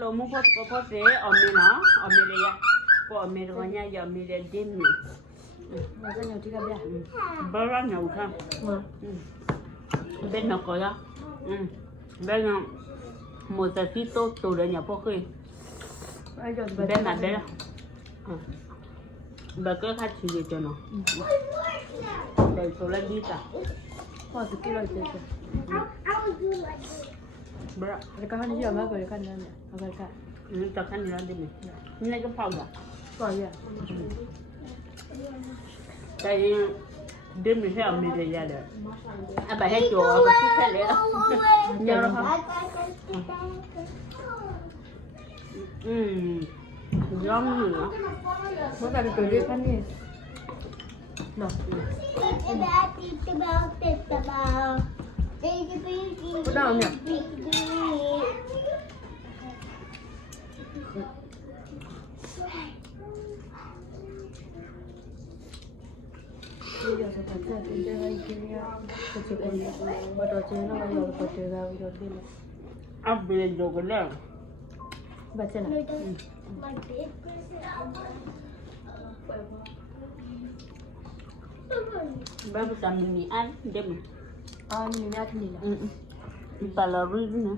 lo mu po se o me no o me le ya po me ro nya ya me le dim ni mà cái nhiều thì gặp ya ba ra nya u ka bên nó có ya bên nó một giờ phi tô tù để nhà po khơi bây giờ bên là bên bà cứ khách chỉ để cho nó để số lên đi ta hoa từ kia rồi chứ bữa cái cái này giờ mà cái này nè cái cái ta khăn đi lên đi mình này cái phòng à rồi ya cái đêm mình sẽ mình để ra được à bà hay chùa bà thích thế đấy nhiều rồi không ngon nữa mỗi cái từ đi khăn đi nào có đâu nhỉ bây giờ sẽ thật ra chúng ta hay kia cái chụp ảnh và đồ chơi nó bây giờ có chơi ra rồi đi này áp bên rồi cái nào bà chơi nào bà bisa mini ăn đêm mình đã thì ta là rưỡi nữa